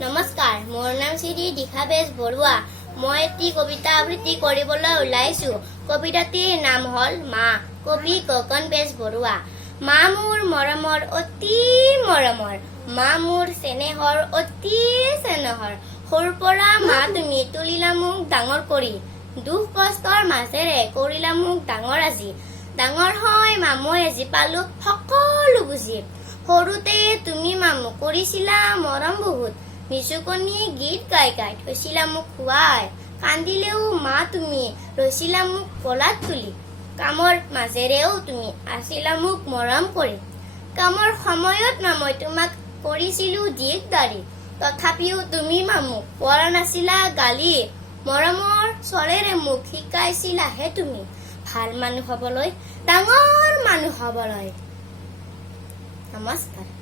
নমস্কাৰ, মোৰ নাম শ্ৰী দিশা বেজ বৰুৱা। মই এটি কবিতা আবৃত্তি কৰিবলৈ ওলাইছো। কবিতাটিৰ নাম হ'ল মা। কবি গগন বেজ বৰুৱা। মা মোৰ মৰমৰ অতি মৰমৰ, মা মোৰ চেনেহৰ অতি চেনেহৰ। সৰুৰ পৰা মা তুমি তুলিলা মোক ডাঙৰ কৰি, দুখ কষ্টৰ মাজেৰে কৰিলা মোক ডাঙৰ আজি। ডাঙৰ হয় মা মই আজি পালো সকলো বুজি। সৰুতে তুমি মা মোক কৰিছিলা মৰম বহুত, নিচুকনি গীত গাই গাই থৈছিলা মোক খুৱাই। কান্দিলেও মা তুমি ৰৈছিলা মোক কোলাত তুলি, কামৰ মাজেৰেও তুমি আছিলা মোক মৰম কৰি। কামৰ সময়ত মা মই তোমাক কৰিছিলো দিগদাৰি, তথাপিও তুমি মা মোক পৰা নাছিলা গালি। মৰমৰ স্বৰেৰে মোক শিকাইছিলাহে তুমি ভাল মানুহ হবলৈ, ডাঙৰ মানুহ হবলৈ। নমস্কাৰ।